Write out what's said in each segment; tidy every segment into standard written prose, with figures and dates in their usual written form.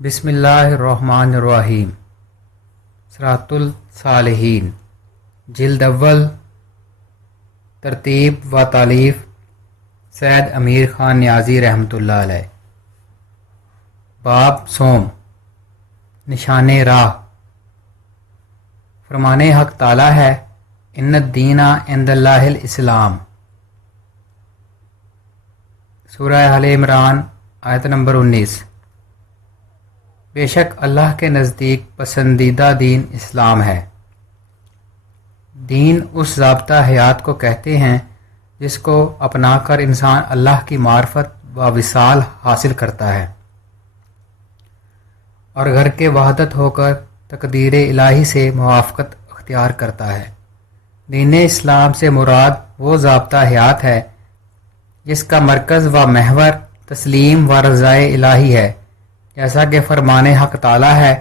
بسم اللہ الرحمن الرحیم۔ صراط الصالحین، جلد اول، ترتیب و تالیف سید امیر خان نیازی رحمۃ اللہ علیہ۔ باب صوم، نشان راہ۔ فرمان حق تعالی ہے، ان الدین عند اللہ الاسلام۔ سورہ آل عمران آیت نمبر 19۔ بے شک اللہ کے نزدیک پسندیدہ دین اسلام ہے۔ دین اس ضابطہ حیات کو کہتے ہیں جس کو اپنا کر انسان اللہ کی معرفت و وصال حاصل کرتا ہے اور گھر کے وحدت ہو کر تقدیر الہی سے موافقت اختیار کرتا ہے۔ دین اسلام سے مراد وہ ضابطہ حیات ہے جس کا مرکز و محور تسلیم و رضائے الہی ہے، جیسا کہ فرمان حق تعالی ہے،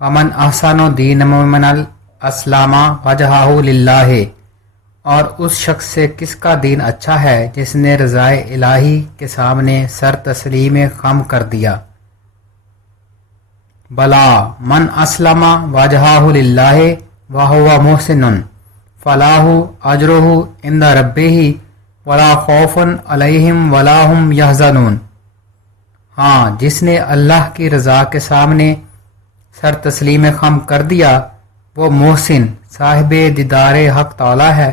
وَمَنْ أَحْسَنُ دِينًا مِّمَّنْ أَسْلَمَ وَجْهَهُ لِلَّهِ، اور اس شخص سے کس کا دین اچھا ہے جس نے رضائے الہی کے سامنے سر تسلیم خم کر دیا۔ بلا من اسلم وجهه للہ وهو محسن فلاح اجرہ عند ربہ ولا خوف علیہم ولا هم يحزنون۔ ہاں، جس نے اللہ کی رضا کے سامنے سر تسلیم خم کر دیا وہ محسن صاحب دیدار حق تعالی ہے،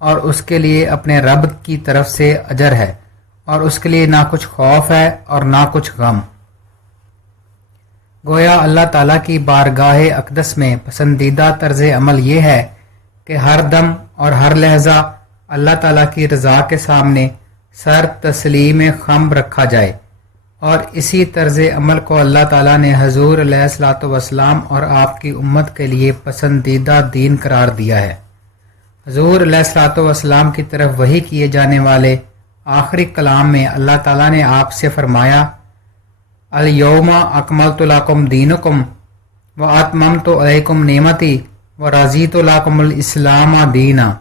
اور اس کے لیے اپنے رب کی طرف سے اجر ہے، اور اس کے لیے نہ کچھ خوف ہے اور نہ کچھ غم۔ گویا اللہ تعالیٰ کی بارگاہ اقدس میں پسندیدہ طرز عمل یہ ہے کہ ہر دم اور ہر لحظہ اللہ تعالیٰ کی رضا کے سامنے سر تسلیم خم رکھا جائے، اور اسی طرز عمل کو اللہ تعالیٰ نے حضور علیہ الصلوۃ والسلام اور آپ کی امت کے لیے پسندیدہ دین قرار دیا ہے۔ حضور علیہ الصلوۃ والسلام کی طرف وحی کیے جانے والے آخری کلام میں اللہ تعالیٰ نے آپ سے فرمایا، الیوم اکملت لکم دینکم واتممت علیکم نعمتی ورضیت لکم الاسلام دینا۔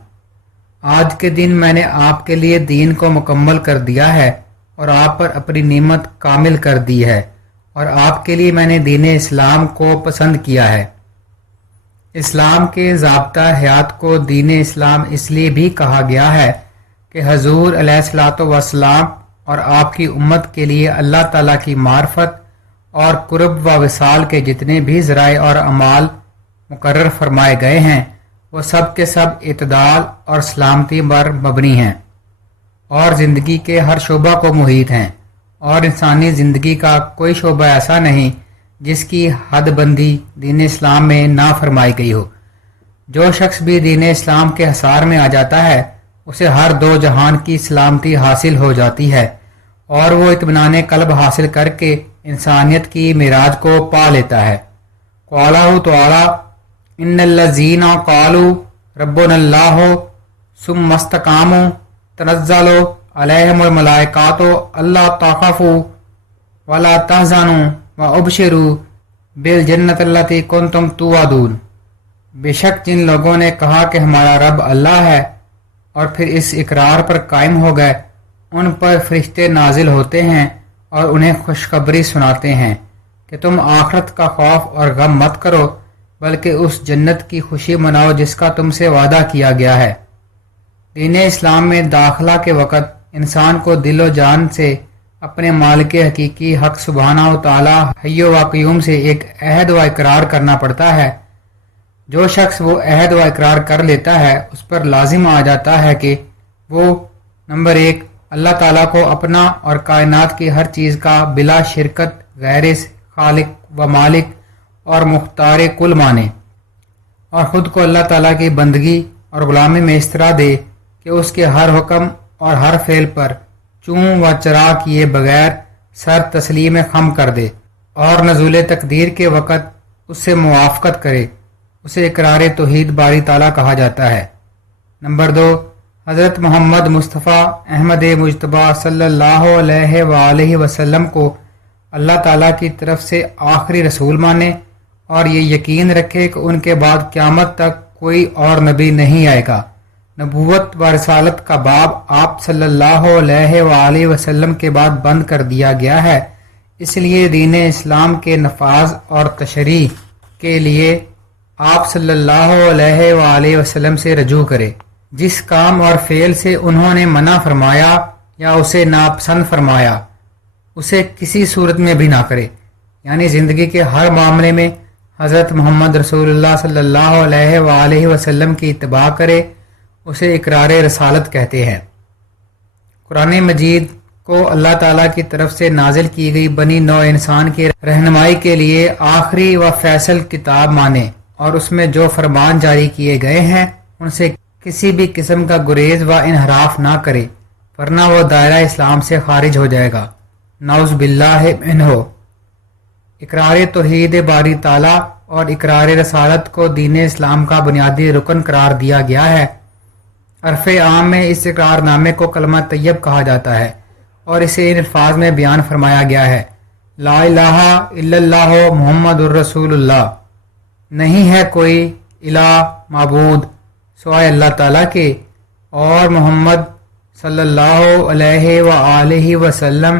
آج کے دن میں نے آپ کے لیے دین کو مکمل کر دیا ہے اور آپ پر اپنی نعمت کامل کر دی ہے، اور آپ کے لیے میں نے دین اسلام کو پسند کیا ہے۔ اسلام کے ضابطہ حیات کو دین اسلام اس لیے بھی کہا گیا ہے کہ حضور علیہ الصلوۃ والسلام اور آپ کی امت کے لیے اللہ تعالیٰ کی معرفت اور قرب و وصال کے جتنے بھی ذرائع اور اعمال مقرر فرمائے گئے ہیں وہ سب کے سب اعتدال اور سلامتی پر مبنی ہیں، اور زندگی کے ہر شعبہ کو محیط ہیں، اور انسانی زندگی کا کوئی شعبہ ایسا نہیں جس کی حد بندی دین اسلام میں نہ فرمائی گئی ہو۔ جو شخص بھی دین اسلام کے حصار میں آ جاتا ہے اسے ہر دو جہان کی سلامتی حاصل ہو جاتی ہے، اور وہ اطمینان قلب حاصل کر کے انسانیت کی معراج کو پا لیتا ہے۔ قالہ تعالی ان الذین قالوا ربنا اللہ ثم استقاموا تنزل علیہم الملائکۃ الا تخافوا ولا تحزنوا وابشروا بالجنۃ التی کنتم توعدون۔ بے شک جن لوگوں نے کہا کہ ہمارا رب اللہ ہے اور پھر اس اقرار پر قائم ہو گئے، ان پر فرشتے نازل ہوتے ہیں اور انہیں خوشخبری سناتے ہیں کہ تم آخرت کا خوف اور غم مت کرو بلکہ اس جنت کی خوشی مناؤ جس کا تم سے وعدہ کیا گیا ہے۔ دین اسلام میں داخلہ کے وقت انسان کو دل و جان سے اپنے مالک حقیقی حق سبحانہ و تعالی حی و قیوم سے ایک عہد و اقرار کرنا پڑتا ہے۔ جو شخص وہ عہد و اقرار کر لیتا ہے اس پر لازم آ جاتا ہے کہ وہ نمبر 1 اللہ تعالیٰ کو اپنا اور کائنات کی ہر چیز کا بلا شرکت غیر خالق و مالک اور مختار کل مانے، اور خود کو اللہ تعالیٰ کی بندگی اور غلامی میں اس طرح دے کہ اس کے ہر حکم اور ہر فعل پر چوں و چرا کیے بغیر سر تسلیم خم کر دے، اور نزول تقدیر کے وقت اس سے موافقت کرے۔ اسے اقرار توحید باری تعالیٰ کہا جاتا ہے۔ نمبر 2، حضرت محمد مصطفیٰ احمد مجتبیٰ صلی اللہ علیہ وآلہ وسلم کو اللہ تعالیٰ کی طرف سے آخری رسول مانے، اور یہ یقین رکھے کہ ان کے بعد قیامت تک کوئی اور نبی نہیں آئے گا۔ نبوت و رسالت کا باب آپ صلی اللہ علیہ وآلہ وسلم کے بعد بند کر دیا گیا ہے، اس لیے دین اسلام کے نفاذ اور تشریح کے لیے آپ صلی اللہ علیہ وآلہ وسلم سے رجوع کرے۔ جس کام اور فعل سے انہوں نے منع فرمایا یا اسے ناپسند فرمایا اسے کسی صورت میں بھی نہ کرے، یعنی زندگی کے ہر معاملے میں حضرت محمد رسول اللہ صلی اللہ علیہ وآلہ وسلم کی اتباع کرے، اسے اقرار رسالت کہتے ہیں۔ قرآن مجید کو اللہ تعالیٰ کی طرف سے نازل کی گئی بنی نوع انسان کی رہنمائی کے لیے آخری و فیصل کتاب مانے اور اس میں جو فرمان جاری کیے گئے ہیں ان سے کسی بھی قسم کا گریز و انحراف نہ کرے، ورنہ وہ دائرہ اسلام سے خارج ہو جائے گا، نعوذ باللہ منہ۔ اقرار توحید باری تعالیٰ اور اقرار رسالت کو دین اسلام کا بنیادی رکن قرار دیا گیا ہے۔ عرف عام میں اس اقرار نامے کو کلمہ طیب کہا جاتا ہے اور اسے ان الفاظ میں بیان فرمایا گیا ہے: لا الہ الا اللہ محمد الرسول اللہ، نہیں ہے کوئی الہ معبود سوائے اللہ تعالیٰ کے اور محمد صلی اللہ علیہ وآلہ وسلم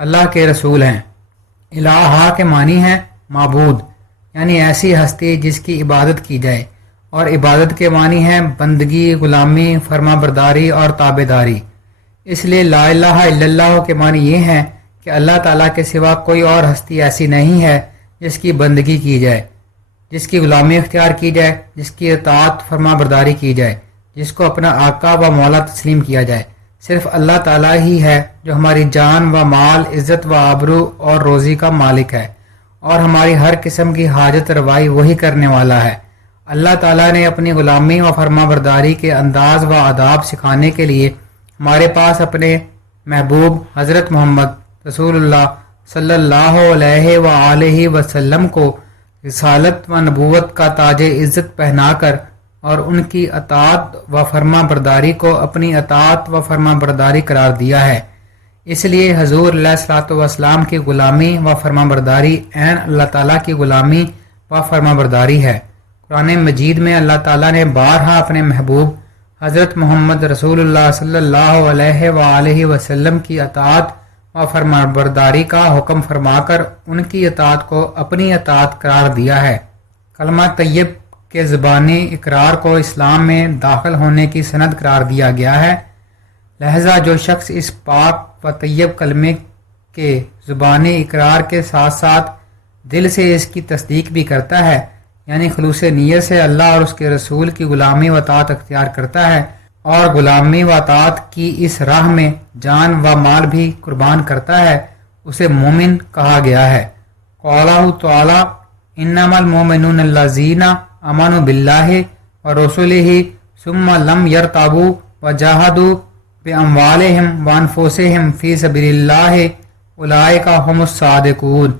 اللہ کے رسول ہیں۔ الہ کے معنی ہے معبود، یعنی ایسی ہستی جس کی عبادت کی جائے، اور عبادت کے معنی ہے بندگی، غلامی، فرما برداری اور تابع داری۔ اس لیے لا الہ الا اللہ کے معنی یہ ہیں کہ اللہ تعالیٰ کے سوا کوئی اور ہستی ایسی نہیں ہے جس کی بندگی کی جائے، جس کی غلامی اختیار کی جائے، جس کی اطاعت فرما برداری کی جائے، جس کو اپنا آقا و مولا تسلیم کیا جائے۔ صرف اللہ تعالیٰ ہی ہے جو ہماری جان و مال، عزت و آبرو اور روزی کا مالک ہے، اور ہماری ہر قسم کی حاجت روائی وہی کرنے والا ہے۔ اللہ تعالیٰ نے اپنی غلامی و فرما برداری کے انداز و آداب سکھانے کے لیے ہمارے پاس اپنے محبوب حضرت محمد رسول اللہ صلی اللہ علیہ وآلہ وسلم کو رسالت و نبوت کا تاج عزت پہنا کر اور ان کی اطاعت و فرما برداری کو اپنی اطاعت و فرما برداری قرار دیا ہے۔ اس لیے حضور علیہ الصلوۃ والسلام کی غلامی و فرما برداری عین اللہ تعالیٰ کی غلامی و فرما برداری ہے۔ قرآن مجید میں اللہ تعالیٰ نے بارہا اپنے محبوب حضرت محمد رسول اللہ صلی اللہ علیہ وآلہ وسلم کی اطاعت و فرما برداری کا حکم فرما کر ان کی اطاعت کو اپنی اطاعت قرار دیا ہے۔ کلمہ طیب کے زبانی اقرار کو اسلام میں داخل ہونے کی سند قرار دیا گیا ہے، لہذا جو شخص اس پاک و طیب کلمے کے زبانی اقرار کے ساتھ ساتھ دل سے اس کی تصدیق بھی کرتا ہے، یعنی خلوص نیت سے اللہ اور اس کے رسول کی غلامی و اطاعت اختیار کرتا ہے اور غلامی و اطاعت کی اس راہ میں جان و مال بھی قربان کرتا ہے، اسے مومن کہا گیا ہے۔ قالہ تعالی انما المؤمنون الذین آمنوا باللہ ورسلہ ثم لم یرتابوا وجاہدوا باموالہم وانفسہم فی سبیل اللہ اولئک ھم الصادقون۔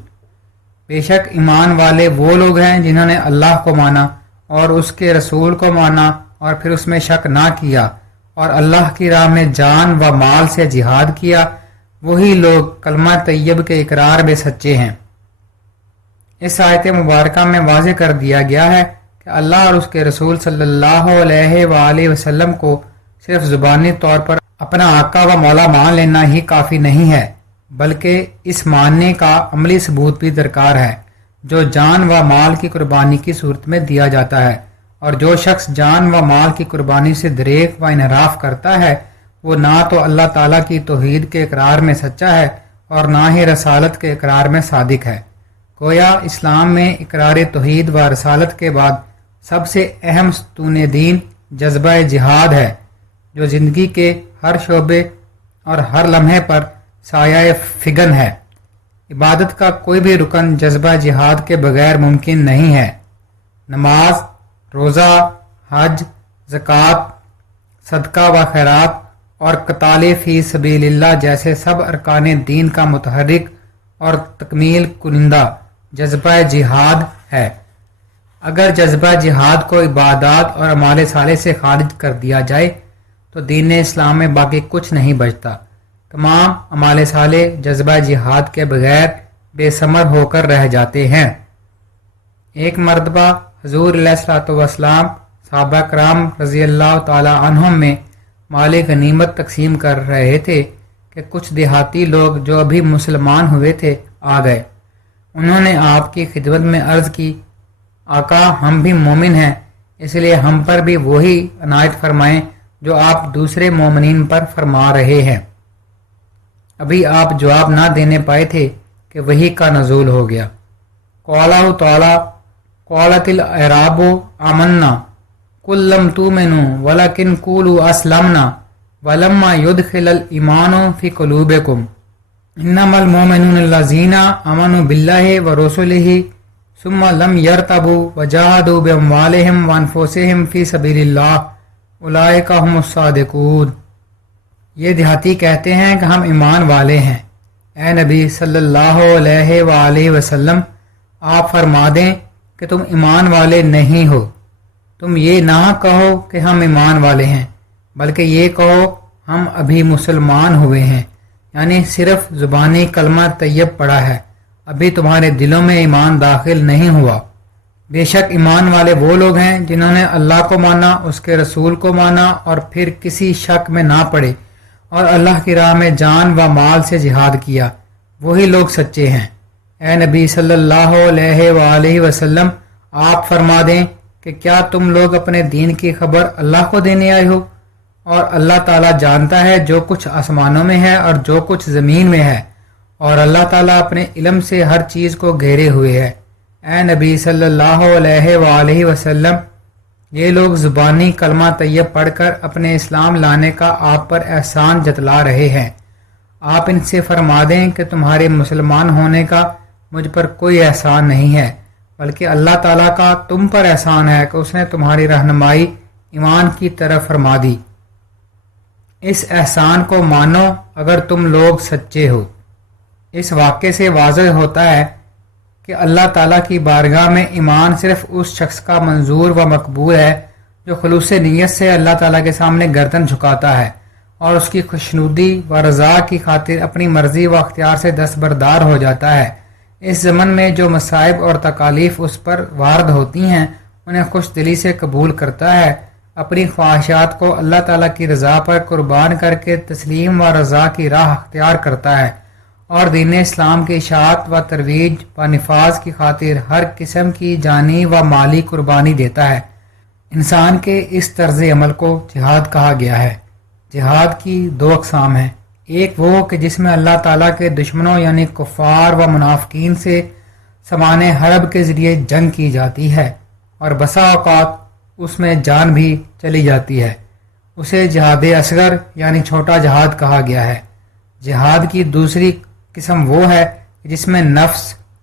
بے شک ایمان والے وہ لوگ ہیں جنہوں نے اللہ کو مانا اور اس کے رسول کو مانا اور پھر اس میں شک نہ کیا اور اللہ کی راہ میں جان و مال سے جہاد کیا، وہی لوگ کلمہ طیب کے اقرار میں سچے ہیں۔ اس آیت مبارکہ میں واضح کر دیا گیا ہے کہ اللہ اور اس کے رسول صلی اللہ علیہ وآلہ وسلم کو صرف زبانی طور پر اپنا آقا و مولا مان لینا ہی کافی نہیں ہے، بلکہ اس ماننے کا عملی ثبوت بھی درکار ہے، جو جان و مال کی قربانی کی صورت میں دیا جاتا ہے، اور جو شخص جان و مال کی قربانی سے دریغ و انحراف کرتا ہے وہ نہ تو اللہ تعالیٰ کی توحید کے اقرار میں سچا ہے اور نہ ہی رسالت کے اقرار میں صادق ہے۔ گویا اسلام میں اقرار توحید و رسالت کے بعد سب سے اہم ستون دین جذبہ جہاد ہے، جو زندگی کے ہر شعبے اور ہر لمحے پر سایہ فگن ہے۔ عبادت کا کوئی بھی رکن جذبہ جہاد کے بغیر ممکن نہیں ہے۔ نماز، روزہ، حج، زکوٰۃ، صدقہ و خیرات اور قتال فی سبیل اللہ جیسے سب ارکان دین کا متحرک اور تکمیل کنندہ جذبہ جہاد ہے۔ اگر جذبہ جہاد کو عبادات اور اعمال صالح سے خارج کر دیا جائے تو دین اسلام میں باقی کچھ نہیں بچتا۔ تمام اعمال صالح جذبہ جہاد کے بغیر بے ثمر ہو کر رہ جاتے ہیں۔ ایک مرتبہ حضور علیہ الصلوۃ والسلام صحابہ کرام رضی اللہ تعالی عنہم میں مال غنیمت تقسیم کر رہے تھے کہ کچھ دیہاتی لوگ جو ابھی مسلمان ہوئے تھے آ گئے۔ انہوں نے آپ کی خدمت میں عرض کی، آقا ہم بھی مومن ہیں، اس لیے ہم پر بھی وہی عنایت فرمائیں جو آپ دوسرے مومنین پر فرما رہے ہیں۔ ابھی آپ جواب نہ دینے پائے تھے کہ وحی کا نزول ہو گیا۔ قال اللہ تعالی قالت الاعراب آمنا قل لم تؤمنوا ولکن قولوا اسلمنا ولما يدخل الایمان فی قلوبکم انما المؤمنون الذین آمنوا باللہ ورسلہ ثم لم يرتبوا وجاہدوا باموالہم وانفسہم فی سبیل اللہ اولئک هم الصادقون۔ یہ دیہاتی کہتے ہیں کہ ہم ایمان والے ہیں۔ اے نبی صلی اللہ علیہ وآلہ وسلم، آپ فرما دیں کہ تم ایمان والے نہیں ہو۔ تم یہ نہ کہو کہ ہم ایمان والے ہیں، بلکہ یہ کہو ہم ابھی مسلمان ہوئے ہیں، یعنی صرف زبانی کلمہ طیب پڑا ہے، ابھی تمہارے دلوں میں ایمان داخل نہیں ہوا۔ بے شک ایمان والے وہ لوگ ہیں جنہوں نے اللہ کو مانا، اس کے رسول کو مانا اور پھر کسی شک میں نہ پڑے اور اللہ کی راہ میں جان و مال سے جہاد کیا، وہی لوگ سچے ہیں۔ اے نبی صلی اللہ علیہ وآلہ وسلم، آپ فرما دیں کہ کیا تم لوگ اپنے دین کی خبر اللہ کو دینے آئے ہو، اور اللہ تعالیٰ جانتا ہے جو کچھ آسمانوں میں ہے اور جو کچھ زمین میں ہے، اور اللہ تعالیٰ اپنے علم سے ہر چیز کو گھیرے ہوئے ہے۔ اے نبی صلی اللہ علیہ وآلہ وسلم، یہ لوگ زبانی کلمہ طیب پڑھ کر اپنے اسلام لانے کا آپ پر احسان جتلا رہے ہیں۔ آپ ان سے فرما دیں کہ تمہارے مسلمان ہونے کا مجھ پر کوئی احسان نہیں ہے، بلکہ اللہ تعالیٰ کا تم پر احسان ہے کہ اس نے تمہاری رہنمائی ایمان کی طرف فرما دی۔ اس احسان کو مانو اگر تم لوگ سچے ہو۔ اس واقعے سے واضح ہوتا ہے کہ اللہ تعالیٰ کی بارگاہ میں ایمان صرف اس شخص کا منظور و مقبول ہے جو خلوص نیت سے اللہ تعالیٰ کے سامنے گردن جھکاتا ہے اور اس کی خوشنودی و رضا کی خاطر اپنی مرضی و اختیار سے دستبردار ہو جاتا ہے۔ اس زمن میں جو مصائب اور تکالیف اس پر وارد ہوتی ہیں انہیں خوش دلی سے قبول کرتا ہے، اپنی خواہشات کو اللہ تعالیٰ کی رضا پر قربان کر کے تسلیم و رضا کی راہ اختیار کرتا ہے، اور دین اسلام کی اشاعت و ترویج و نفاذ کی خاطر ہر قسم کی جانی و مالی قربانی دیتا ہے۔ انسان کے اس طرز عمل کو جہاد کہا گیا ہے۔ جہاد کی دو اقسام ہیں، ایک وہ کہ جس میں اللہ تعالیٰ کے دشمنوں یعنی کفار و منافقین سے سامان حرب کے ذریعے جنگ کی جاتی ہے، اور بسا اوقات اس میں جان بھی چلی جاتی ہے، اسے جہاد اصغر یعنی چھوٹا جہاد کہا گیا ہے۔ جہاد کی دوسری قسم وہ ہے جس میں نفس،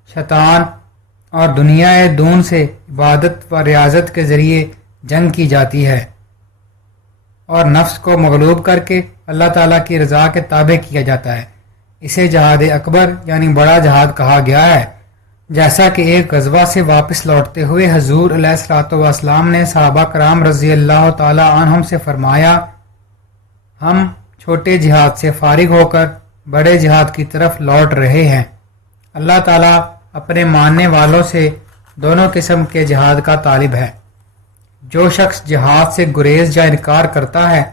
شیطان اور دنیا دون سے عبادت و ریاضت کے ذریعے جنگ کی جاتی ہے، اور نفس کو مغلوب کر کے اللہ تعالیٰ کی رضا کے تابع کیا جاتا ہے۔ اسے جہاد اکبر یعنی بڑا جہاد کہا گیا ہے۔ جیسا کہ ایک غزوہ سے واپس لوٹتے ہوئے حضور علیہ الصلوۃ والسلام نے صحابہ کرام رضی اللہ تعالی عنہم سے فرمایا، ہم چھوٹے جہاد سے فارغ ہو کر بڑے جہاد کی طرف لوٹ رہے ہیں۔ اللہ تعالیٰ اپنے ماننے والوں سے دونوں قسم کے جہاد کا طالب ہے۔ جو شخص جہاد سے گریز یا انکار کرتا ہے،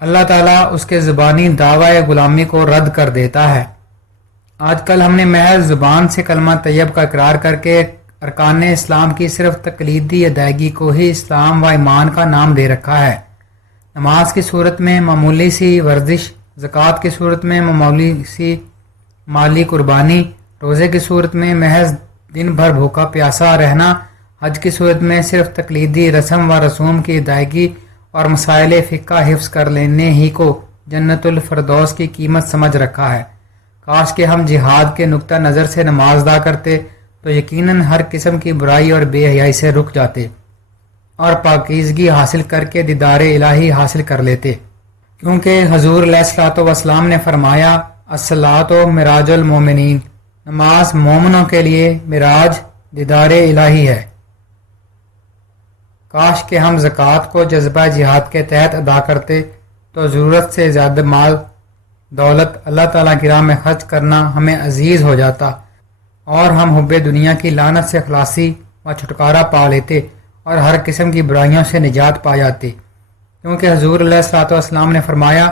اللہ تعالیٰ اس کے زبانی دعوی غلامی کو رد کر دیتا ہے۔ آج کل ہم نے محض زبان سے کلمہ طیب کا اقرار کر کے ارکان اسلام کی صرف تقلیدی ادائیگی کو ہی اسلام و ایمان کا نام دے رکھا ہے۔ نماز کی صورت میں معمولی سی ورزش، زکوٰۃ کی صورت میں معمولی سی مالی قربانی، روزے کی صورت میں محض دن بھر بھوکا پیاسا رہنا، حج کی صورت میں صرف تقلیدی رسم و رسوم کی ادائیگی اور مسائل فقہ حفظ کر لینے ہی کو جنت الفردوس کی قیمت سمجھ رکھا ہے۔ کاش کہ ہم جہاد کے نقطہ نظر سے نماز ادا کرتے تو یقیناً ہر قسم کی برائی اور بے حیائی سے رک جاتے اور پاکیزگی حاصل کر کے دیدار الہی حاصل کر لیتے، کیونکہ حضور علیہ الصلوۃ والسلام نے فرمایا، الصلاۃ معراج المومنین، نماز مومنوں کے لیے معراج دیدار الہی ہے۔ کاش کہ ہم زکوٰۃ کو جذبہ جہاد کے تحت ادا کرتے تو ضرورت سے زیادہ مال دولت اللہ تعالیٰ کی راہ میں خرچ کرنا ہمیں عزیز ہو جاتا، اور ہم حب دنیا کی لعنت سے خلاصی و چھٹکارا پا لیتے اور ہر قسم کی برائیوں سے نجات پا جاتے، کیونکہ حضور علیہ الصلوۃ والسلام نے فرمایا،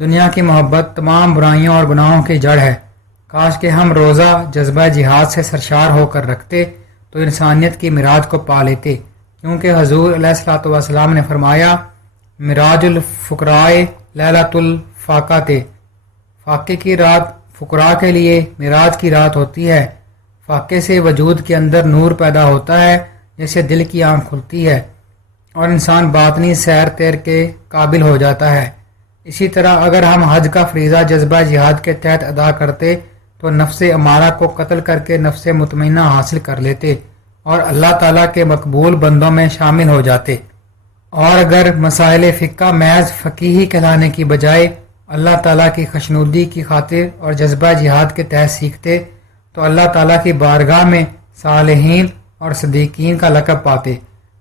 دنیا کی محبت تمام برائیوں اور گناہوں کی جڑ ہے۔ کاش کہ ہم روزہ جذبہ جہاد سے سرشار ہو کر رکھتے تو انسانیت کی معراج کو پا لیتے، کیونکہ حضور علیہ الصلوۃ والسلام نے فرمایا معراج الفقراء لیلۃ الفاقۃ، فاقے کی رات فقراء کے لیے معراج کی رات ہوتی ہے۔ فاقے سے وجود کے اندر نور پیدا ہوتا ہے، جیسے دل کی آنکھ کھلتی ہے اور انسان باطنی سیر تیر کے قابل ہو جاتا ہے۔ اسی طرح اگر ہم حج کا فریضہ جذبہ جہاد کے تحت ادا کرتے تو نفس امارہ کو قتل کر کے نفس مطمئنہ حاصل کر لیتے اور اللہ تعالیٰ کے مقبول بندوں میں شامل ہو جاتے، اور اگر مسائل فقہ محض فقیہی کہلانے کی بجائے اللہ تعالیٰ کی خوشنودی کی خاطر اور جذبہ جہاد کے تحت سیکھتے تو اللہ تعالیٰ کی بارگاہ میں صالحین اور صدیقین کا لقب پاتے،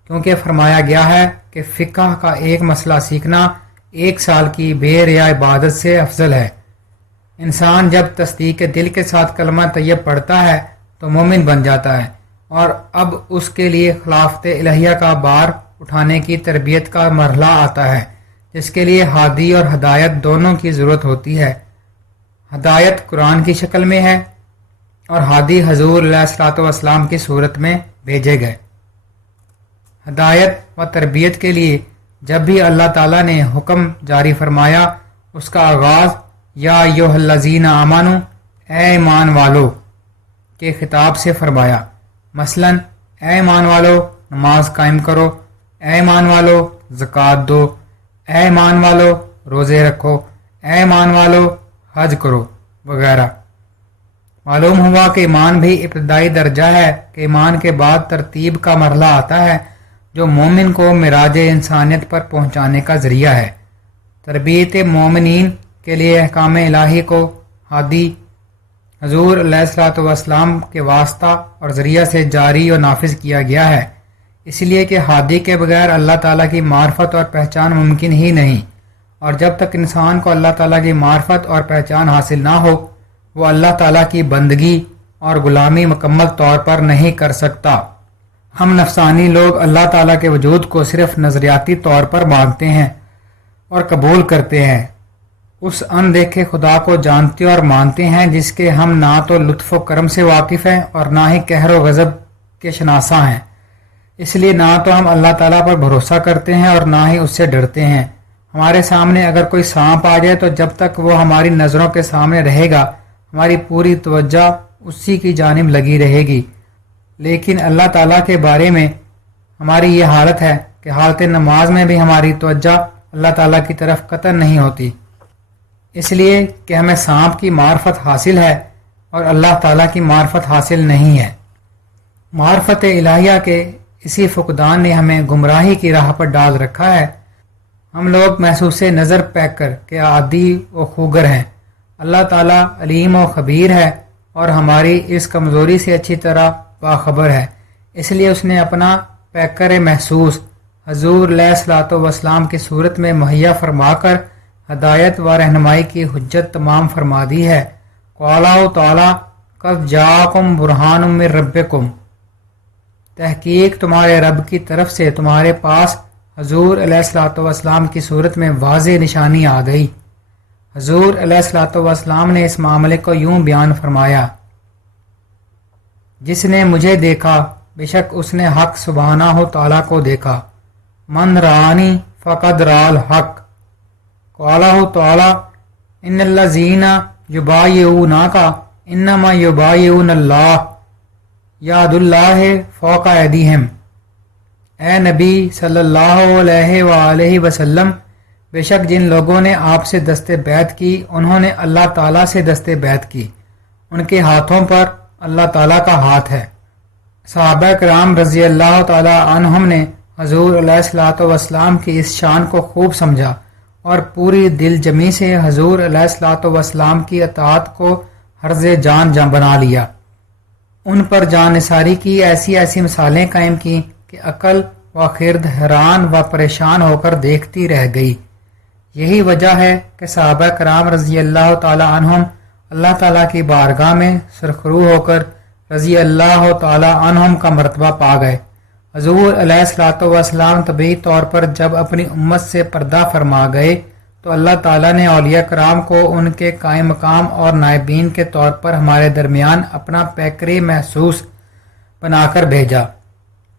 کیونکہ فرمایا گیا ہے کہ فقہ کا ایک مسئلہ سیکھنا 1 سال کی بے ریا عبادت سے افضل ہے۔ انسان جب تصدیق دل کے ساتھ کلمہ طیب پڑھتا ہے تو مومن بن جاتا ہے، اور اب اس کے لیے خلافت الہیہ کا بار اٹھانے کی تربیت کا مرحلہ آتا ہے، جس کے لیے ہادی اور ہدایت دونوں کی ضرورت ہوتی ہے۔ ہدایت قرآن کی شکل میں ہے اور ہادی حضور علیہ الصلوۃ والسلام کی صورت میں بھیجے گئے۔ ہدایت و تربیت کے لیے جب بھی اللہ تعالیٰ نے حکم جاری فرمایا، اس کا آغاز یا ایھا الذین آمنوا، اے ایمان والو کے خطاب سے فرمایا۔ مثلا اے ایمان والو نماز قائم کرو، اے ایمان والو زکوٰۃ دو، اے ایمان والو روزے رکھو، اے ایمان والو حج کرو وغیرہ۔ معلوم ہوا کہ ایمان بھی ابتدائی درجہ ہے کہ ایمان کے بعد ترتیب کا مرحلہ آتا ہے جو مومن کو معراج انسانیت پر پہنچانے کا ذریعہ ہے۔ تربیت مومنین کے لیے احکام الہی کو ہادی حضور علیہ الصلوۃ والسلام کے واسطہ اور ذریعہ سے جاری و نافذ کیا گیا ہے، اس لیے کہ ہادی کے بغیر اللہ تعالیٰ کی معرفت اور پہچان ممکن ہی نہیں، اور جب تک انسان کو اللہ تعالیٰ کی معرفت اور پہچان حاصل نہ ہو وہ اللہ تعالیٰ کی بندگی اور غلامی مکمل طور پر نہیں کر سکتا۔ ہم نفسانی لوگ اللہ تعالیٰ کے وجود کو صرف نظریاتی طور پر مانتے ہیں اور قبول کرتے ہیں، اس اندیکھے خدا کو جانتے اور مانتے ہیں جس کے ہم نہ تو لطف و کرم سے واقف ہیں اور نہ ہی قہر و غضب کے شناسا ہیں۔ اس لیے نہ تو ہم اللہ تعالیٰ پر بھروسہ کرتے ہیں اور نہ ہی اس سے ڈرتے ہیں۔ ہمارے سامنے اگر کوئی سانپ آ جائے تو جب تک وہ ہماری نظروں کے سامنے رہے گا ہماری پوری توجہ اسی کی جانب لگی رہے گی، لیکن اللہ تعالیٰ کے بارے میں ہماری یہ حالت ہے کہ حالت نماز میں بھی ہماری توجہ اللہ تعالیٰ کی طرف قطع نہیں ہوتی، اس لیے کہ ہمیں سانپ کی معرفت حاصل ہے اور اللہ تعالیٰ کی معرفت حاصل نہیں ہے۔ معرفت الہیہ کے اسی فقدان نے ہمیں گمراہی کی راہ پر ڈال رکھا ہے۔ ہم لوگ محسوس نظر پیک کر کے عادی و خوگر ہیں۔ اللہ تعالیٰ علیم و خبیر ہے اور ہماری اس کمزوری سے اچھی طرح باخبر ہے، اس لیے اس نے اپنا پیکر محسوس حضور علیہ الصلوۃ والسلام کی صورت میں مہیا فرما کر ہدایت و رہنمائی کی حجت تمام فرما دی ہے۔ قال تعالیٰ قد جاءکم برہان من ربکم، تحقیق تمہارے رب کی طرف سے تمہارے پاس حضور علیہ الصلوۃ والسلام کی صورت میں واضح نشانی آ گئی۔ حضور علیہ الصلوۃ والسلام نے اس معاملے کو یوں بیان فرمایا، جس نے مجھے دیکھا بے شک اس نے حق سبحانہ تعالیٰ کو دیکھا، من رآنی فقد رأى الحق۔ قال تعالیٰ ان الذین یبایعونک انما یبایعون اللہ ید اللہ فوق ایدیہم۔ اے نبی صلی اللہ علیہ وآلہ وسلم، بے شک جن لوگوں نے آپ سے دست بیعت کی انہوں نے اللہ تعالیٰ سے دست بیعت کی، ان کے ہاتھوں پر اللہ تعالیٰ کا ہاتھ ہے۔ صحابہ کرام رضی اللہ تعالیٰ عنہم نے حضور علیہ الصلوۃ والسلام کی اس شان کو خوب سمجھا اور پوری دل جمی سے حضور علیہ الصلوۃ والسلام کی اطاعت کو حرز جان بنا لیا۔ ان پر جان نثاری کی ایسی ایسی مثالیں قائم کی کہ عقل و خرد حیران و پریشان ہو کر دیکھتی رہ گئی۔ یہی وجہ ہے کہ صحابہ کرام رضی اللہ تعالی عنہم اللہ تعالیٰ کی بارگاہ میں سرخرو ہو کر رضی اللہ تعالی عنہم کا مرتبہ پا گئے۔ حضور علیہ الصلوۃ والسلام طبعی طور پر جب اپنی امت سے پردہ فرما گئے تو اللہ تعالیٰ نے اولیاء کرام کو ان کے قائم مقام اور نائبین کے طور پر ہمارے درمیان اپنا پیکرے محسوس بنا کر بھیجا،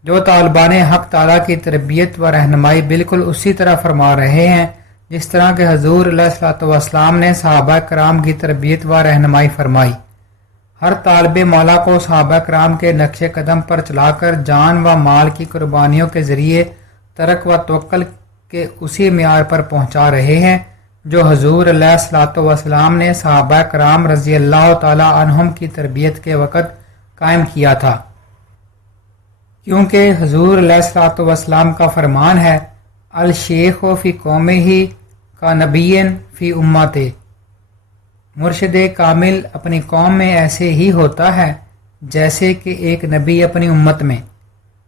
جو طالبان حق تعالیٰ کی تربیت و رہنمائی بالکل اسی طرح فرما رہے ہیں جس طرح کہ حضور علیہ الصلوۃ والسلام نے صحابہ کرام کی تربیت و رہنمائی فرمائی۔ ہر طالب مولا کو صحابہ کرام کے نقش قدم پر چلا کر جان و مال کی قربانیوں کے ذریعے ترک و توکل کے اسی معیار پر پہنچا رہے ہیں جو حضور علیہ الصلوۃ والسلام نے صحابہ کرام رضی اللہ تعالی عنہم کی تربیت کے وقت قائم کیا تھا، کیونکہ حضور علیہ الصلوۃ والسلام کا فرمان ہے الشیخ فی قومہ کا نبی فی امتہ، مرشد کامل اپنی قوم میں ایسے ہی ہوتا ہے جیسے کہ ایک نبی اپنی امت میں۔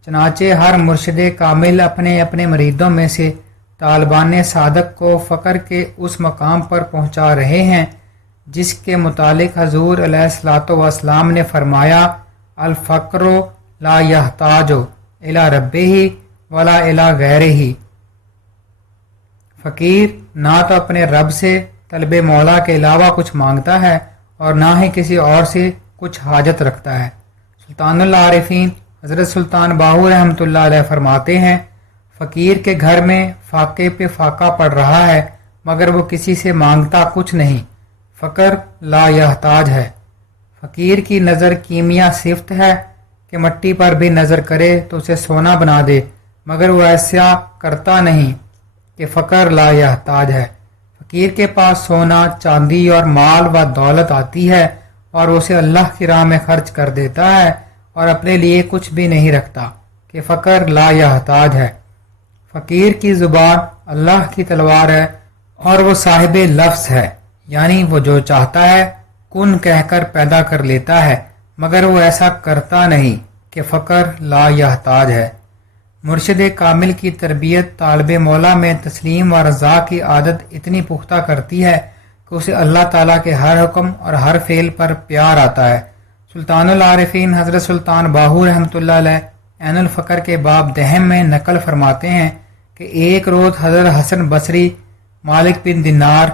چنانچہ ہر مرشد کامل اپنے اپنے مریدوں میں سے طالبان صادق کو فقر کے اس مقام پر پہنچا رہے ہیں جس کے متعلق حضور علیہ الصلوۃ والسلام نے فرمایا الفقر لا یحتاج الی ربہ ولا الی غیرہ، فقیر نہ تو اپنے رب سے طلب مولا کے علاوہ کچھ مانگتا ہے اور نہ ہی کسی اور سے کچھ حاجت رکھتا ہے۔ سلطان العارفین حضرت سلطان باہو رحمۃ اللہ علیہ فرماتے ہیں فقیر کے گھر میں فاقے پہ فاقہ پڑ رہا ہے مگر وہ کسی سے مانگتا کچھ نہیں، فقر لا یحتاج ہے۔ فقیر کی نظر کیمیا صفت ہے کہ مٹی پر بھی نظر کرے تو اسے سونا بنا دے، مگر وہ ایسا کرتا نہیں کہ فقر لا یحتاج ہے۔ فقیر کے پاس سونا چاندی اور مال و دولت آتی ہے اور اسے اللہ کی راہ میں خرچ کر دیتا ہے اور اپنے لیے کچھ بھی نہیں رکھتا کہ فقر لا یحتاج ہے۔ فقیر کی زبان اللہ کی تلوار ہے اور وہ صاحب لفظ ہے، یعنی وہ جو چاہتا ہے کن کہہ کر پیدا کر لیتا ہے، مگر وہ ایسا کرتا نہیں کہ فقر لا یحتاج ہے۔ مرشد کامل کی تربیت طالب مولا میں تسلیم و رضا کی عادت اتنی پختہ کرتی ہے کہ اسے اللہ تعالیٰ کے ہر حکم اور ہر فعل پر پیار آتا ہے۔ سلطان العارفین حضرت سلطان باہو رحمۃ اللہ علیہ عین الفقر کے باب دہم میں نقل فرماتے ہیں کہ ایک روز حضرت حسن بصری، مالک بن دینار،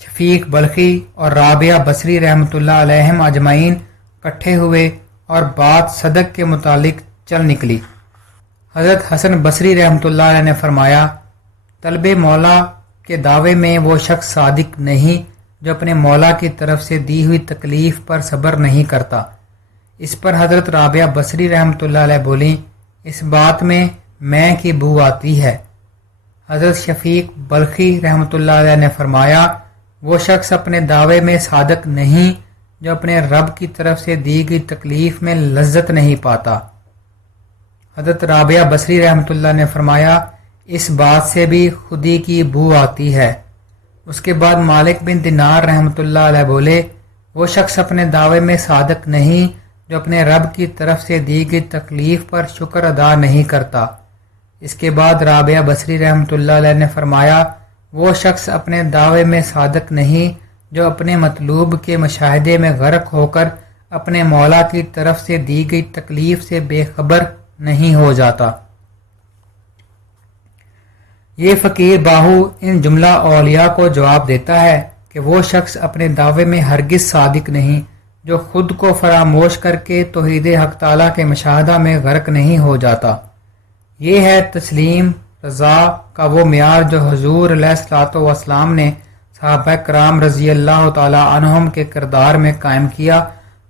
شفیق بلخی اور رابعہ بصری رحمۃ اللہ علیہم اجمعین اکٹھے ہوئے اور بات صدق کے متعلق چل نکلی۔ حضرت حسن بصری رحمۃ اللہ علیہ نے فرمایا طلب مولا کے دعوے میں وہ شخص صادق نہیں جو اپنے مولا کی طرف سے دی ہوئی تکلیف پر صبر نہیں کرتا۔ اس پر حضرت رابعہ بصری رحمۃ اللہ علیہ بولیں اس بات میں کی بو آتی ہے۔ حضرت شفیق بلخی رحمۃ اللہ علیہ نے فرمایا وہ شخص اپنے دعوے میں صادق نہیں جو اپنے رب کی طرف سے دی گئی تکلیف میں لذت نہیں پاتا۔ حضرت رابعہ بصری رحمۃ اللہ نے فرمایا اس بات سے بھی خودی کی بو آتی ہے۔ اس کے بعد مالک بن دینار رحمۃ اللہ علیہ بولے وہ شخص اپنے دعوے میں صادق نہیں جو اپنے رب کی طرف سے دی گئی تکلیف پر شکر ادا نہیں کرتا۔ اس کے بعد رابعہ بصری رحمۃ اللہ علیہ نے فرمایا وہ شخص اپنے دعوے میں صادق نہیں جو اپنے مطلوب کے مشاہدے میں غرق ہو کر اپنے مولا کی طرف سے دی گئی تکلیف سے بے خبر نہیں ہو جاتا۔ یہ فقیر باہو ان جملہ اولیاء کو جواب دیتا ہے کہ وہ شخص اپنے دعوے میں ہرگز صادق نہیں جو خود کو فراموش کر کے توحید حق تعالیٰ کے مشاہدہ میں غرق نہیں ہو جاتا۔ یہ ہے تسلیم رضا کا وہ معیار جو حضور علیہ الصلوۃ والسلام نے صحابہ کرام رضی اللہ تعالی عنہم کے کردار میں قائم کیا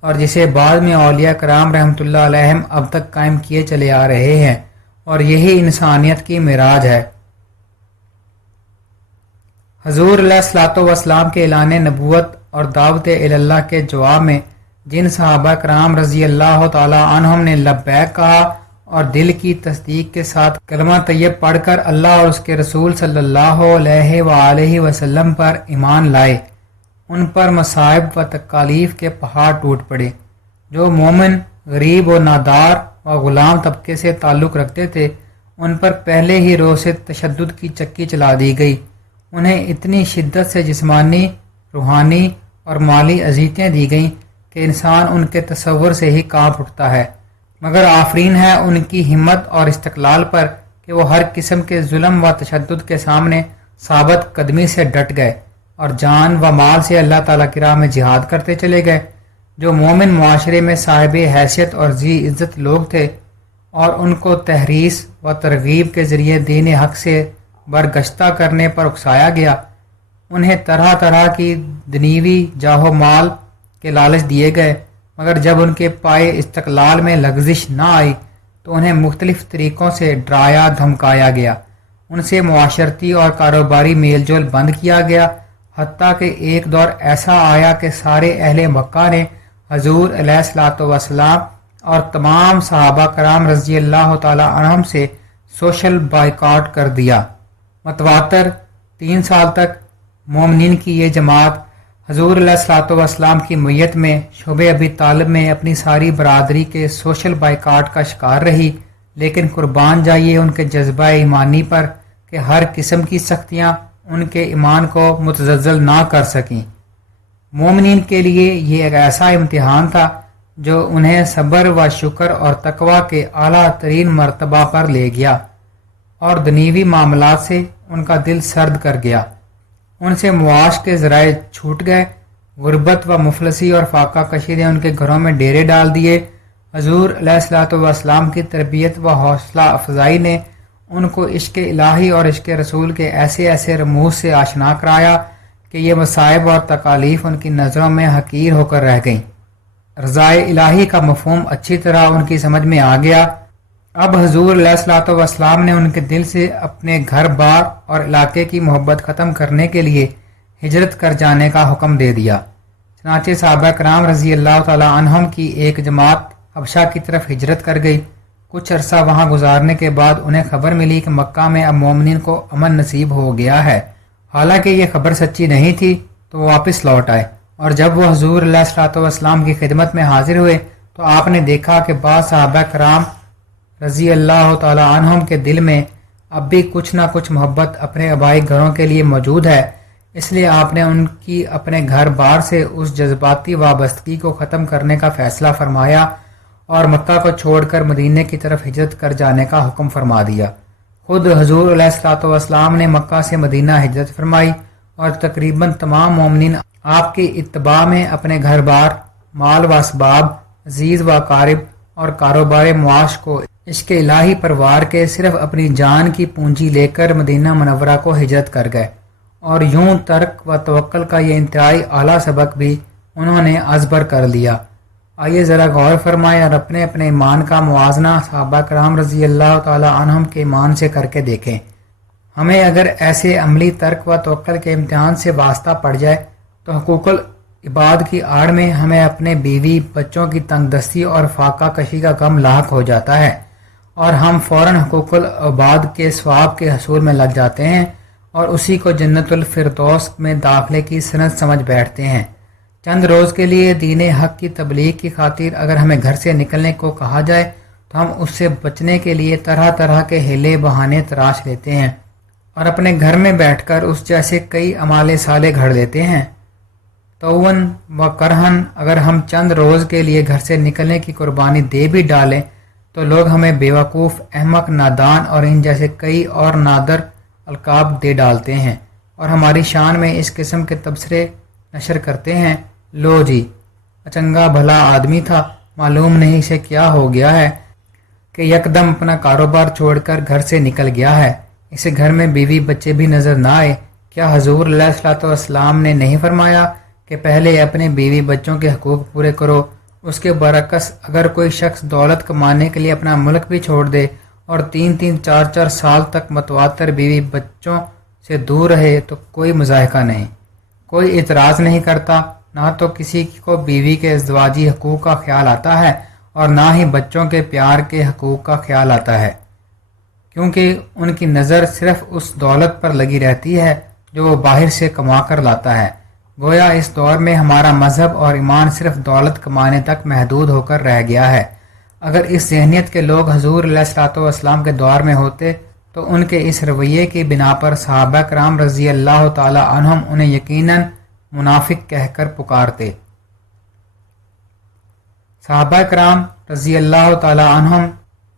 اور جسے بعد میں اولیاء کرام رحمۃ اللہ علیہم اب تک قائم کیے چلے آ رہے ہیں، اور یہی انسانیت کی معراج ہے۔ حضور علیہ الصلوۃ والسلام کے اعلان نبوت اور دعوت اللہ کے جواب میں جن صحابہ کرام رضی اللہ تعالی عنہم نے لبیک کہا اور دل کی تصدیق کے ساتھ کلمہ طیب پڑھ کر اللہ اور اس کے رسول صلی اللہ علیہ وآلہ وسلم پر ایمان لائے، ان پر مصائب و تکالیف کے پہاڑ ٹوٹ پڑے۔ جو مومن غریب و نادار و غلام طبقے سے تعلق رکھتے تھے ان پر پہلے ہی روز سے تشدد کی چکی چلا دی گئی، انہیں اتنی شدت سے جسمانی، روحانی اور مالی اذیتیں دی گئیں کہ انسان ان کے تصور سے ہی کانپ اٹھتا ہے، مگر آفرین ہے ان کی ہمت اور استقلال پر کہ وہ ہر قسم کے ظلم و تشدد کے سامنے ثابت قدمی سے ڈٹ گئے اور جان و مال سے اللہ تعالیٰ کی راہ میں جہاد کرتے چلے گئے۔ جو مومن معاشرے میں صاحب حیثیت اور ذی عزت لوگ تھے اور ان کو تحریص و ترغیب کے ذریعے دین حق سے برگشتہ کرنے پر اکسایا گیا، انہیں طرح طرح کی دنیوی جاہ و مال کے لالچ دیے گئے، مگر جب ان کے پائے استقلال میں لغزش نہ آئی تو انہیں مختلف طریقوں سے ڈرایا دھمکایا گیا، ان سے معاشرتی اور کاروباری میل جول بند کیا گیا، حتیٰ کہ ایک دور ایسا آیا کہ سارے اہل مکہ نے حضور علیہ الصلوۃ والسلام اور تمام صحابہ کرام رضی اللہ تعالی عنہم سے سوشل بائیکاٹ کر دیا۔ متواتر 3 سال تک مومنین کی یہ جماعت حضور علیہ الصلوۃ والسلام کی میت میں شعب ابی طالب میں اپنی ساری برادری کے سوشل بائیکاٹ کا شکار رہی، لیکن قربان جائیے ان کے جذبہ ایمانی پر کہ ہر قسم کی سختیاں ان کے ایمان کو متزلزل نہ کر سکیں۔ مومنین کے لیے یہ ایک ایسا امتحان تھا جو انہیں صبر و شکر اور تقوی کے اعلیٰ ترین مرتبہ پر لے گیا اور دنیوی معاملات سے ان کا دل سرد کر گیا، ان سے معاش کے ذرائع چھوٹ گئے، غربت و مفلسی اور فاقہ کشی نے ان کے گھروں میں ڈیرے ڈال دیے۔ حضور علیہ الصلوۃ والسلام کی تربیت و حوصلہ افزائی نے ان کو عشق الہی اور عشق رسول کے ایسے ایسے رموز سے آشنا کرایا کہ یہ مصائب اور تکالیف ان کی نظروں میں حقیر ہو کر رہ گئیں۔ رضائے الہی کا مفہوم اچھی طرح ان کی سمجھ میں آ گیا۔ اب حضور علیہ الصلوۃ والسلام نے ان کے دل سے اپنے گھر بار اور علاقے کی محبت ختم کرنے کے لیے ہجرت کر جانے کا حکم دے دیا۔ چنانچہ صحابہ کرام رضی اللہ تعالی عنہم کی ایک جماعت حبشہ کی طرف ہجرت کر گئی۔ کچھ عرصہ وہاں گزارنے کے بعد انہیں خبر ملی کہ مکہ میں اب مومنین کو امن نصیب ہو گیا ہے۔ حالانکہ یہ خبر سچی نہیں تھی تو وہ واپس لوٹ آئے، اور جب وہ حضور علیہ الصلوۃ والسلام کی خدمت میں حاضر ہوئے تو آپ نے دیکھا کہ بعض صحابہ کرام رضی اللہ تعالی عنہم کے دل میں اب بھی کچھ نہ کچھ محبت اپنے آبائی گھروں کے لیے موجود ہے، اس لیے آپ نے ان کی اپنے گھر بار سے اس جذباتی وابستگی کو ختم کرنے کا فیصلہ فرمایا اور مکہ کو چھوڑ کر مدینے کی طرف ہجرت کر جانے کا حکم فرما دیا۔ خود حضور علیہ الصلوۃ والسلام نے مکہ سے مدینہ ہجرت فرمائی اور تقریباً تمام مومنین آپ کی اتباع میں اپنے گھر بار، مال و اسباب، عزیز و اقارب اور کاروبار معاش کو عشق الہی پروار کے صرف اپنی جان کی پونجی لے کر مدینہ منورہ کو ہجرت کر گئے، اور یوں ترک و توکل کا یہ انتہائی اعلیٰ سبق بھی انہوں نے ازبر کر لیا۔ آئیے ذرا غور فرمائیں اور اپنے اپنے ایمان کا موازنہ صحابہ کرام رضی اللہ تعالی عنہم کے ایمان سے کر کے دیکھیں۔ ہمیں اگر ایسے عملی ترک و توکل کے امتحان سے واسطہ پڑ جائے تو حقوق العباد کی آڑ میں ہمیں اپنے بیوی بچوں کی تنگ دستی اور فاقہ کشی کا غم لاحق ہو جاتا ہے، اور ہم فوراً حقوق العباد کے ثواب کے حصول میں لگ جاتے ہیں اور اسی کو جنت الفردوس میں داخلے کی سند سمجھ بیٹھتے ہیں۔ چند روز کے لیے دین حق کی تبلیغ کی خاطر اگر ہمیں گھر سے نکلنے کو کہا جائے تو ہم اس سے بچنے کے لیے طرح طرح کے ہیلے بہانے تراش لیتے ہیں اور اپنے گھر میں بیٹھ کر اس جیسے کئی اعمال صالح گھڑ لیتے ہیں۔ توون و کرہن اگر ہم چند روز کے لیے گھر سے نکلنے کی قربانی دے بھی ڈالیں تو لوگ ہمیں بیوقوف، احمق، نادان اور ان جیسے کئی اور نادر القاب دے ڈالتے ہیں اور ہماری شان میں اس قسم کے تبصرے نشر کرتے ہیں، لو جی اچنگا بھلا آدمی تھا، معلوم نہیں اسے کیا ہو گیا ہے کہ یکدم اپنا کاروبار چھوڑ کر گھر سے نکل گیا ہے، اسے گھر میں بیوی بچے بھی نظر نہ آئے۔ کیا حضور علیہ الصلوۃ والسلام نے نہیں فرمایا کہ پہلے اپنے بیوی بچوں کے حقوق پورے کرو؟ اس کے برعکس اگر کوئی شخص دولت کمانے کے لیے اپنا ملک بھی چھوڑ دے اور 3 4 سال تک متواتر بیوی بچوں سے دور رہے تو کوئی مضاحکہ نہیں، کوئی اعتراض نہیں کرتا، نہ تو کسی کو بیوی کے ازدواجی حقوق کا خیال آتا ہے اور نہ ہی بچوں کے پیار کے حقوق کا خیال آتا ہے، کیونکہ ان کی نظر صرف اس دولت پر لگی رہتی ہے جو وہ باہر سے کما کر لاتا ہے۔ گویا اس دور میں ہمارا مذہب اور ایمان صرف دولت کمانے تک محدود ہو کر رہ گیا ہے۔ اگر اس ذہنیت کے لوگ حضور علیہ الصلوۃ والسلام کے دور میں ہوتے تو ان کے اس رویے کی بنا پر صحابہ کرام رضی اللہ تعالی عنہم انہیں یقیناً منافق کہہ کر پکارتے۔ صحابہ کرام رضی اللہ تعالی عنہم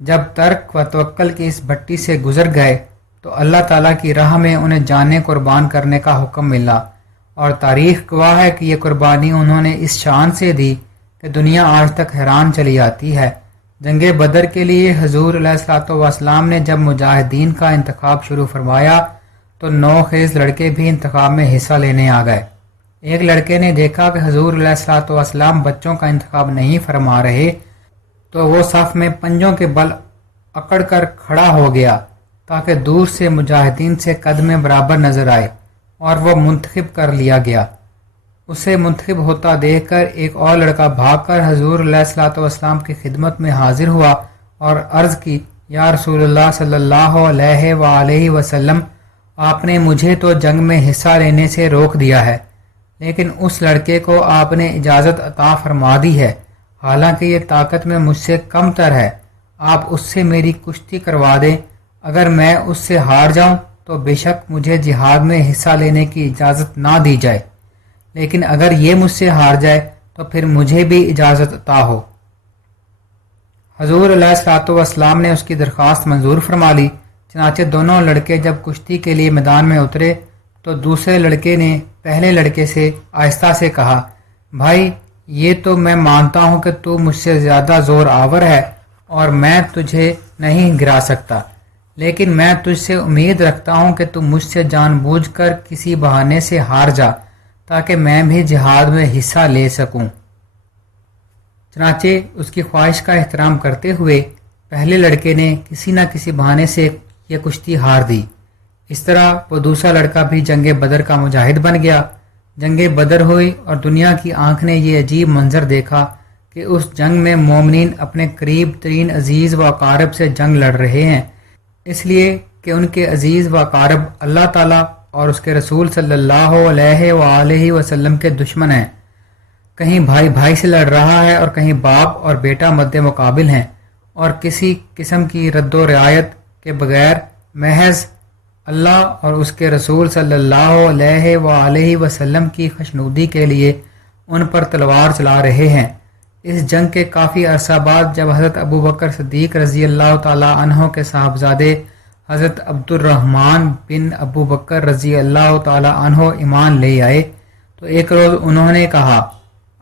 جب ترک و توکل کی اس بھٹی سے گزر گئے تو اللہ تعالیٰ کی راہ میں انہیں جانیں قربان کرنے کا حکم ملا، اور تاریخ گواہ ہے کہ یہ قربانی انہوں نے اس شان سے دی کہ دنیا آج تک حیران چلی آتی ہے۔ جنگ بدر کے لیے حضور علیہ الصلوۃ والسلام نے جب مجاہدین کا انتخاب شروع فرمایا تو 9 خیز لڑکے بھی انتخاب میں حصہ لینے آ گئے۔ ایک لڑکے نے دیکھا کہ حضور علیہ الصلوۃ والسلام بچوں کا انتخاب نہیں فرما رہے تو وہ صف میں پنجوں کے بل اکڑ کر کھڑا ہو گیا تاکہ دور سے مجاہدین سے قد میں برابر نظر آئے، اور وہ منتخب کر لیا گیا۔ اسے منتخب ہوتا دیکھ کر ایک اور لڑکا بھاگ کر حضور علیہ الصلوۃ والسلام کی خدمت میں حاضر ہوا اور عرض کی، یا رسول اللہ صلی اللہ علیہ وآلہ وسلم، آپ نے مجھے تو جنگ میں حصہ لینے سے روک دیا ہے، لیکن اس لڑکے کو آپ نے اجازت عطا فرما دی ہے، حالانکہ یہ طاقت میں مجھ سے کم تر ہے۔ آپ اس سے میری کشتی کروا دیں، اگر میں اس سے ہار جاؤں تو بے شک مجھے جہاد میں حصہ لینے کی اجازت نہ دی جائے، لیکن اگر یہ مجھ سے ہار جائے تو پھر مجھے بھی اجازت عطا ہو۔ حضور علیہ الصلوۃ والسلام نے اس کی درخواست منظور فرما لی۔ چنانچہ دونوں لڑکے جب کشتی کے لیے میدان میں اترے تو دوسرے لڑکے نے پہلے لڑکے سے آہستہ سے کہا، بھائی یہ تو میں مانتا ہوں کہ تو مجھ سے زیادہ زور آور ہے اور میں تجھے نہیں گرا سکتا، لیکن میں تجھ سے امید رکھتا ہوں کہ تو مجھ سے جان بوجھ کر کسی بہانے سے ہار جا تاکہ میں بھی جہاد میں حصہ لے سکوں۔ چنانچہ اس کی خواہش کا احترام کرتے ہوئے پہلے لڑکے نے کسی نہ کسی بہانے سے یہ کشتی ہار دی۔ اس طرح وہ دوسرا لڑکا بھی جنگ بدر کا مجاہد بن گیا۔ جنگ بدر ہوئی اور دنیا کی آنکھ نے یہ عجیب منظر دیکھا کہ اس جنگ میں مومنین اپنے قریب ترین عزیز و اقارب سے جنگ لڑ رہے ہیں، اس لیے کہ ان کے عزیز و اقارب اللہ تعالیٰ اور اس کے رسول صلی اللہ علیہ وآلہ وسلم کے دشمن ہیں۔ کہیں بھائی بھائی سے لڑ رہا ہے اور کہیں باپ اور بیٹا مد مقابل ہیں، اور کسی قسم کی رد و رعایت کے بغیر محض اللہ اور اس کے رسول صلی اللہ علیہ وآلہ وسلم کی خوشنودی کے لیے ان پر تلوار چلا رہے ہیں۔ اس جنگ کے کافی عرصہ بعد جب حضرت ابو بکر صدیق رضی اللہ تعالی عنہ کے صاحبزادے حضرت عبد الرحمن بن ابو بکر رضی اللہ تعالی عنہ ایمان لے آئے تو ایک روز انہوں نے کہا،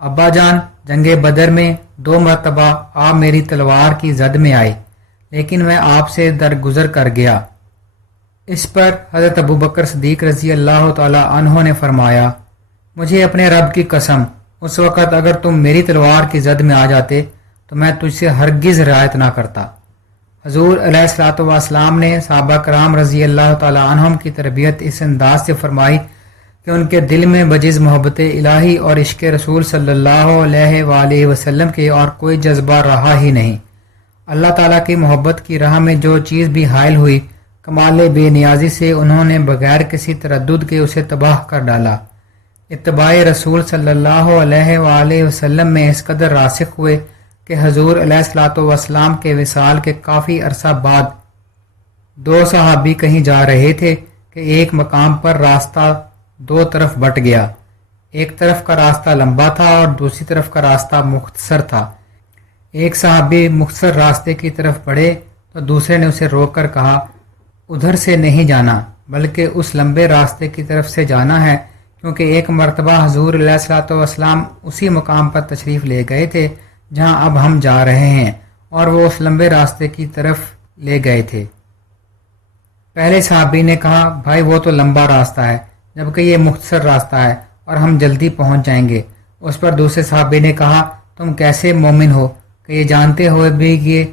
ابا جان، جنگ بدر میں 2 مرتبہ آپ میری تلوار کی زد میں آئے، لیکن میں آپ سے درگزر کر گیا۔ اس پر حضرت ابو بکر صدیق رضی اللہ تعالی عنہ نے فرمایا، مجھے اپنے رب کی قسم، اس وقت اگر تم میری تلوار کی زد میں آ جاتے تو میں تجھ سے ہرگز رعایت نہ کرتا۔ حضور علیہ الصلوۃ والسلام نے صحابہ کرام رضی اللہ تعالی عنہم کی تربیت اس انداز سے فرمائی کہ ان کے دل میں بجز محبت الہی اور عشق رسول صلی اللہ علیہ وآلہ وسلم کے اور کوئی جذبہ رہا ہی نہیں۔ اللہ تعالیٰ کی محبت کی راہ میں جو چیز بھی حائل ہوئی، کمال بے نیازی سے انہوں نے بغیر کسی تردد کے اسے تباہ کر ڈالا۔ اتباع رسول صلی اللہ علیہ وآلہ وسلم میں اس قدر راسخ ہوئے کہ حضور علیہ الصلوۃ والسلام کے وصال کے کافی عرصہ بعد 2 صحابی کہیں جا رہے تھے کہ ایک مقام پر راستہ 2 طرف بٹ گیا۔ ایک طرف کا راستہ لمبا تھا اور دوسری طرف کا راستہ مختصر تھا۔ ایک صحابی مختصر راستے کی طرف بڑھے تو دوسرے نے اسے روک کر کہا، ادھر سے نہیں جانا بلکہ اس لمبے راستے کی طرف سے جانا ہے، کیونکہ ایک مرتبہ حضور علیہ الصلوۃ والسلام اسی مقام پر تشریف لے گئے تھے جہاں اب ہم جا رہے ہیں، اور وہ اس لمبے راستے کی طرف لے گئے تھے۔ پہلے صحابی نے کہا، بھائی وہ تو لمبا راستہ ہے جبکہ یہ مختصر راستہ ہے اور ہم جلدی پہنچ جائیں گے۔ اس پر دوسرے صحابی نے کہا، تم کیسے مومن ہو کہ یہ جانتے ہوئے بھی کہ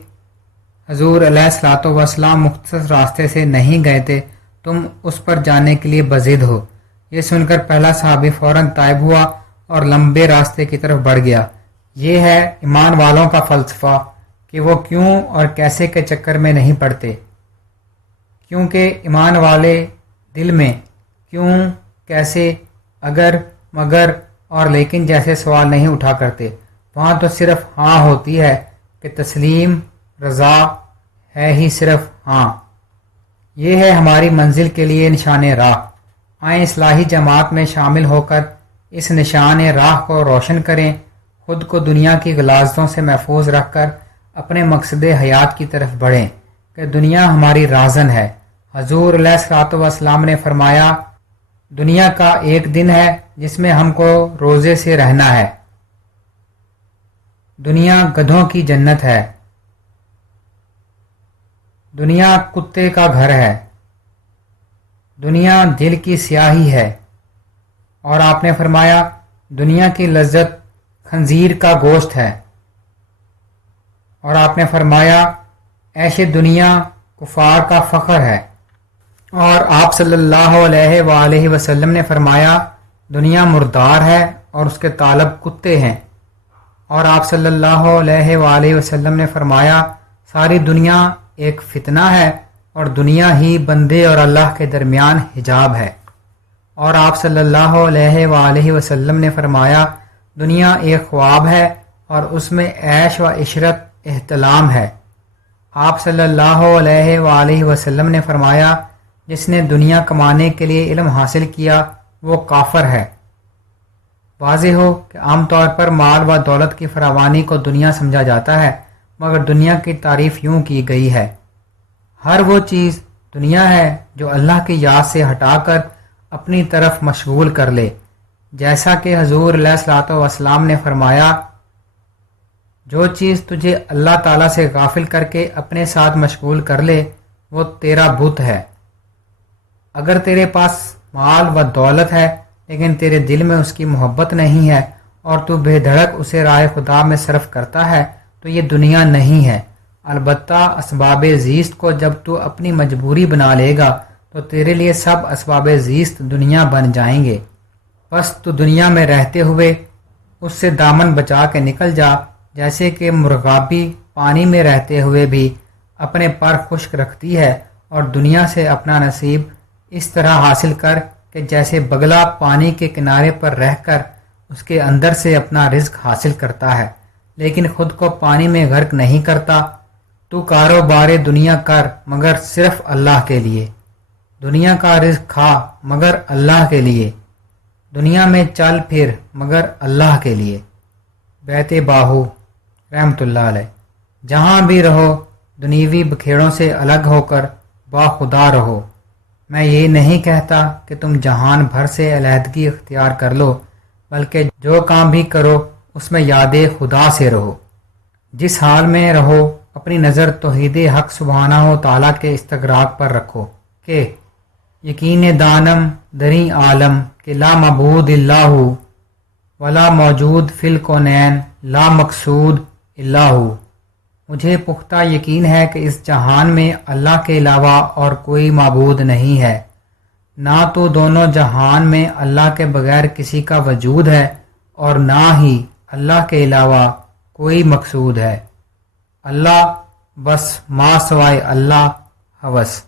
حضور علیہ الصلوۃ والسلام مختصر راستے سے نہیں گئے تھے، تم اس پر جانے کے لیے بضد ہو۔ یہ سن کر پہلا صحابی فوراً تائب ہوا اور لمبے راستے کی طرف بڑھ گیا۔ یہ ہے ایمان والوں کا فلسفہ کہ وہ کیوں اور کیسے کے چکر میں نہیں پڑتے، کیونکہ ایمان والے دل میں کیوں، کیسے، اگر، مگر اور لیکن جیسے سوال نہیں اٹھا کرتے۔ وہاں تو صرف ہاں ہوتی ہے کہ تسلیم، رضا ہے ہی صرف ہاں۔ یہ ہے ہماری منزل کے لیے نشان راہ۔ آئیں اصلاحی جماعت میں شامل ہو کر اس نشان راہ کو روشن کریں، خود کو دنیا کی غلاظتوں سے محفوظ رکھ کر اپنے مقصد حیات کی طرف بڑھیں کہ دنیا ہماری رازن ہے، حضور علیہ الصلوۃ والسلام نے فرمایا دنیا کا ایک دن ہے جس میں ہم کو روزے سے رہنا ہے۔ دنیا گدھوں کی جنت ہے، دنیا کتے کا گھر ہے، دنیا دل کی سیاہی ہے، اور آپ نے فرمایا دنیا کی لذت خنزیر کا گوشت ہے، اور آپ نے فرمایا عیش دنیا کفار کا فخر ہے، اور آپ صلی اللہ علیہ وآلہ وسلم نے فرمایا دنیا مردار ہے اور اس کے طالب کتے ہیں، اور آپ صلی اللہ علیہ وآلہ وسلم نے فرمایا ساری دنیا ایک فتنہ ہے اور دنیا ہی بندے اور اللہ کے درمیان حجاب ہے، اور آپ صلی اللہ علیہ وآلہ وسلم نے فرمایا دنیا ایک خواب ہے اور اس میں عیش و عشرت احتلام ہے۔ آپ صلی اللہ علیہ وآلہ وسلم نے فرمایا جس نے دنیا کمانے کے لیے علم حاصل کیا وہ کافر ہے۔ واضح ہو کہ عام طور پر مال و دولت کی فراوانی کو دنیا سمجھا جاتا ہے، مگر دنیا کی تعریف یوں کی گئی ہے ہر وہ چیز دنیا ہے جو اللہ کی یاد سے ہٹا کر اپنی طرف مشغول کر لے، جیسا کہ حضور علیہ الصلوۃ والسلام نے فرمایا جو چیز تجھے اللہ تعالیٰ سے غافل کر کے اپنے ساتھ مشغول کر لے وہ تیرا بت ہے۔ اگر تیرے پاس مال و دولت ہے لیکن تیرے دل میں اس کی محبت نہیں ہے اور تو بے دھڑک اسے راہ خدا میں صرف کرتا ہے تو یہ دنیا نہیں ہے۔ البتہ اسباب زیست کو جب تو اپنی مجبوری بنا لے گا تو تیرے لیے سب اسباب زیست دنیا بن جائیں گے، بس تو دنیا میں رہتے ہوئے اس سے دامن بچا کے نکل جا، جیسے کہ مرغابی پانی میں رہتے ہوئے بھی اپنے پر خشک رکھتی ہے اور دنیا سے اپنا نصیب اس طرح حاصل کر کہ جیسے بگلا پانی کے کنارے پر رہ کر اس کے اندر سے اپنا رزق حاصل کرتا ہے لیکن خود کو پانی میں غرق نہیں کرتا۔ تو کاروبار دنیا کر مگر صرف اللہ کے لیے، دنیا کا رزق کھا مگر اللہ کے لیے، دنیا میں چل پھر مگر اللہ کے لیے۔ بیت باہو رحمۃ اللہ علیہ۔ جہاں بھی رہو دنیوی بکھیڑوں سے الگ ہو کر با خدا رہو۔ میں یہ نہیں کہتا کہ تم جہان بھر سے علیحدگی اختیار کر لو، بلکہ جو کام بھی کرو اس میں یاد خدا سے رہو۔ جس حال میں رہو اپنی نظر توحید حق سبحانہ و تعالیٰ کے استغراق پر رکھو کہ یقین دانم دری عالم کہ لا معبود الا ہو ولا موجود فی الکونین لا مقصود الا ہو۔ مجھے پختہ یقین ہے کہ اس جہان میں اللہ کے علاوہ اور کوئی معبود نہیں ہے، نہ تو دونوں جہان میں اللہ کے بغیر کسی کا وجود ہے اور نہ ہی اللہ کے علاوہ کوئی مقصود ہے۔ اللہ بس ما سوائے اللہ ہوس۔